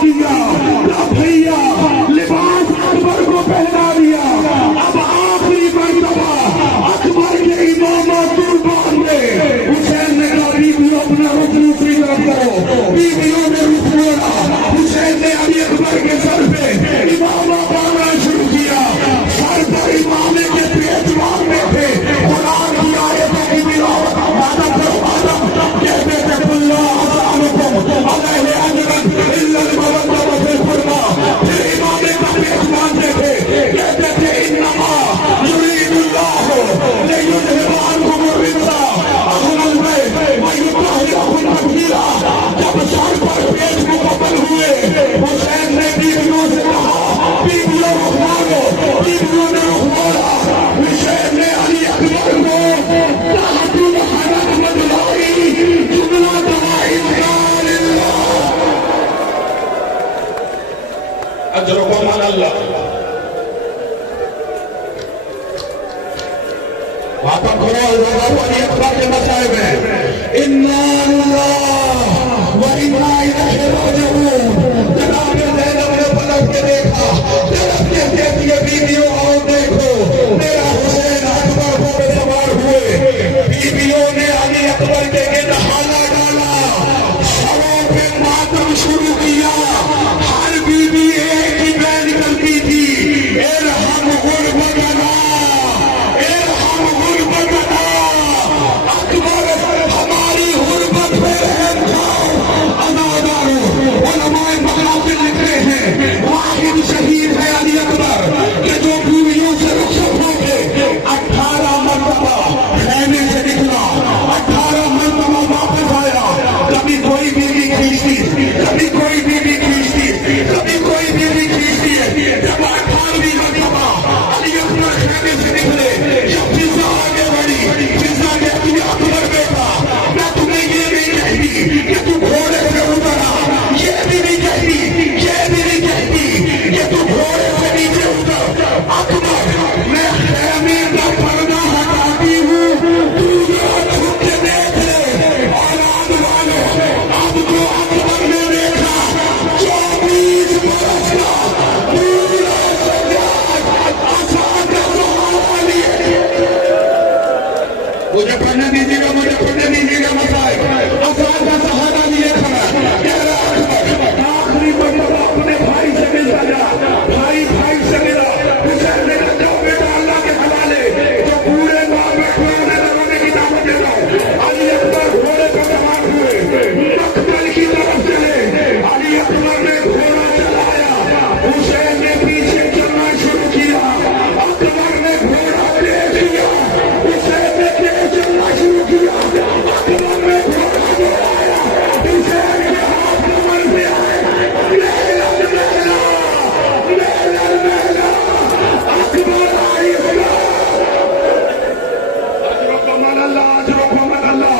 दिया, भैया लिबास अकबर को पहना दिया। अब आखिरी मर्तबा अकबर के इमाम कुर्बान ने हुसैन ने कहा बीवियों अपना रुख दूसरी तरफ करो। बीवियों ने रुख मोड़ा, हुसैन ने अली अकबर के सर पे इमाम पाना शुरू किया। सर पर इमाम के पेट मारने थे। कुरान की आयतों की तिलावत आदम कहते थे कुल्ला अज़ानुकुम अलैहि अजरन इल्ला अल-मवद्दत फिल कुर्बा। फिर इमाम का पेट मारते थे, कहते थे इन्नमा युरीदुल्लाहु लियुज़हिबा अन्कुम अर्रिज्सा अहलल बैत व युत्तहिरकुम तत्हीरा। जब सर पर पेट मुकम्मल हुए, हुसैन ने बीवियों से कहा बीवियों रुख मोड़ो। बीवियों ने रुख मोड़ा। हुसैन ने अली अकबर को ताहतुल हरम बदलाई, जुमला दवाई अजरुकुम अल्लाह। वापस खोलो अली अकबर के मसाए में इन्ना लिल्लाहि व इन्ना इलैहि राजिऊन। जनाब ज़ैनब ने पलट के देखा, तरफ के देखिए बीवियों और देखो मेरा हुसैन अकबर को सवार हुए। बीवियों ने अली अकबर के गिर्द हाला डाला, सरों पे मातम शुरू किया। हर बीवी एक ही बैन करती थी, इरहम गुरबतना, इरहम गुरबतना। अकबर हमारी गुरबत पे रहम खाओ। अज़ादारों उलमाए मकातिल लिखते हैं वाहिद शहीद है अली अकबर के जो बीवियों से रुखसत होंगे। 18 मरतबा खैमे से निकला, 18 मरतबा वापस आया। कभी कोई बीवी खींचती, कभी कोई बीवी खींचती, कभी कोई बीवी खींचती है। जब 18वीं मरतबा अली अकबर खैमे से निकले, जब फिजा आगे बढ़ी, फिजा ने अली अकबर बेटा मैं तुम्हें ये नहीं कहती कि तू घोड़े से उतरा, ये भी नहीं कहती, ये भी नहीं कहती कि तू घोड़े से नीचे उतर। अकबर मैं खैमे का पर्दा हटाती हूँ, तू जरा छुप के देख ले। औलाद वालों अब तो अकबर ने देखा 24 बरस का पूरा सजाद आसान का सहारा लिए। मुझे पढ़ने दीजिएगा, मुझे पढ़ने दीजिएगा मसाए। आसान का सहारा लिए खड़ा कह रहा अकबर आखिरी मरतबा अपने भाई से मिलता जा। भाई भाई से मिला। हुसैन ने कहा जाओ बेटा अल्लाह के हवाले। जो पूरे गाँव में हुए उन्हें रोने की दावत देता हूँ। अली अकबर घोड़े पर सवार हुए, मकबल की तरफ चले। अली अकबर ने घोड़ा चलाया, हुसैन ने पीछे चलना शुरू किया। अकबर ने घोड़ा तेज किया, हुसैन ने तेज चलना शुरू किया। अकबर ने घोड़ा दौड़ाया, हुसैन के हाथ कमर पे आए। लैला लैला लैला लैला अकबर आई हुआ। अजरुकुम अल्लाह, अजरुकुम अल्लाह।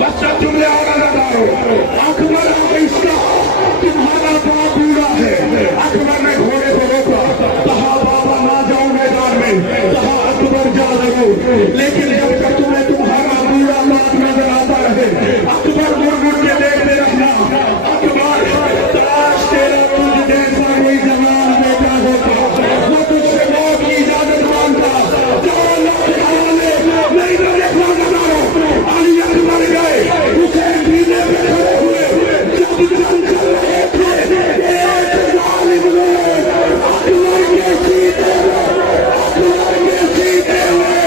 बस जुमले और अज़ादारों अकबर आहिस्ता तुम्हारा बाप बूढ़ा है। अकबर ने घोड़े को रोका, कहा बाबा ना जाओ मैदान में, कहा अकबर जा जरूर, लेकिन जब तक तुम्हें तुम्हारा बूढ़ा बाप नजर आता रहे अकबर मुड़ मुड़ के देखते रखना। अकबर तलाश तेरा तुझ जैसा कोई जवान बेटा होता, वो तुझसे मौत की इजाजत मांगता। जाओ अल्लाह के हवाले। नहीं तो देखो अज़ादारों अली अकबर गए, हुसैन सीने पे खड़े हुए। जब जंग चल रहे थे एक जालिम ने अकबर के सीने में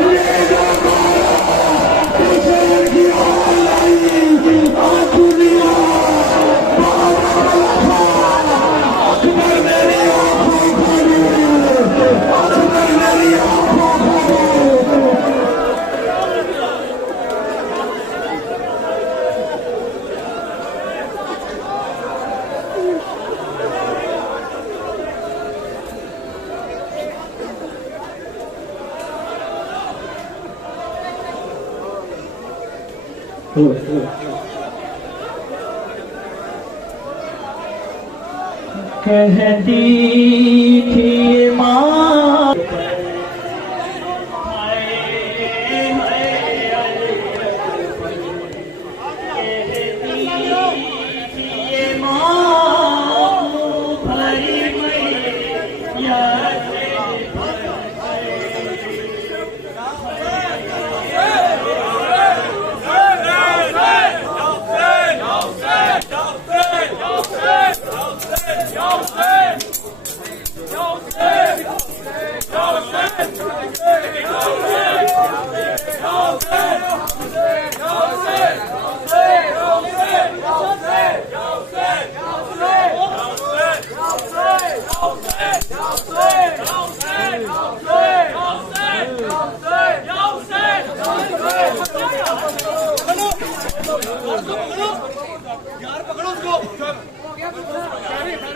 नेज़ा मारा। हुसैन की आवाज़ आई, आंसू लिया। अकबर मेरी आंखों खोलो, अकबर मेरी आंखों खोलो। कहती थी माँ कहती थी माँ चल